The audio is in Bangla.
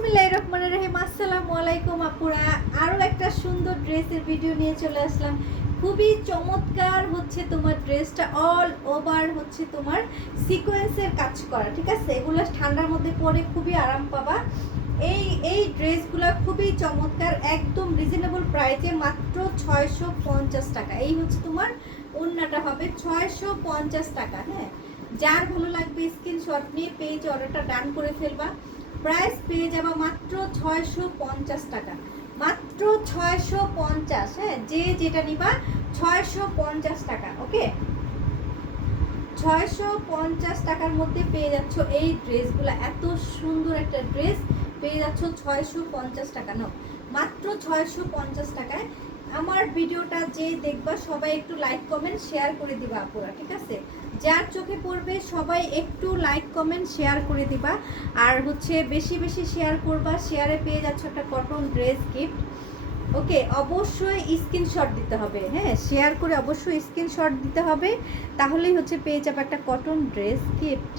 বিসমিল্লাহির রহমানির রহিম। আসসালামু আলাইকুম আপুরা, আরও একটা সুন্দর ড্রেসের ভিডিও নিয়ে চলে আসলাম। খুবই চমৎকার হচ্ছে তোমার ড্রেসটা, অল ওভার হচ্ছে তোমার সিকোয়েন্সের কাজ করা, ঠিক আছে। এগুলো ঠান্ডার মধ্যে পরে খুবই আরাম পাবা। এই ড্রেসগুলো খুবই চমৎকার, একদম রিজনেবল প্রাইসে, মাত্র 650 টাকা। এই হচ্ছে তোমার ওড়নাটা হবে 650 টাকা। হ্যাঁ, যার ভালো লাগবে স্ক্রিনশট নিয়ে পেজ অর্ডারটা ডান করে ফেলবা। প্রাইস পেয়ে যাবা মাত্র 650 টাকা, মাত্র 650। হ্যাঁ, যে যেটা নিবা 650 টাকা। ওকে, 650 টাকার মধ্যে পেয়ে যাচ্ছ এই ড্রেসগুলো। এত সুন্দর একটা ড্রেস পেয়ে যাচ্ছ 650 টাকা। নাও, মাত্র 650 টাকায়। আমার ভিডিওটা যে দেখবা সবাই একটু লাইক কমেন্ট শেয়ার করে দিবা আপুরা, ঠিক আছে। যার চোখে পড়বে সবাই একটু লাইক কমেন্ট শেয়ার করে দিবা। আর হচ্ছে বেশি বেশি শেয়ার করবা, শেয়ারে পেয়ে যাচ্ছ একটা কটন ড্রেস গিফট। ওকে, অবশ্যই স্ক্রিনশট দিতে হবে। হ্যাঁ, শেয়ার করে অবশ্যই স্ক্রিনশট দিতে হবে, তাহলেই হচ্ছে পেয়ে যাবে একটা কটন ড্রেস গিফট।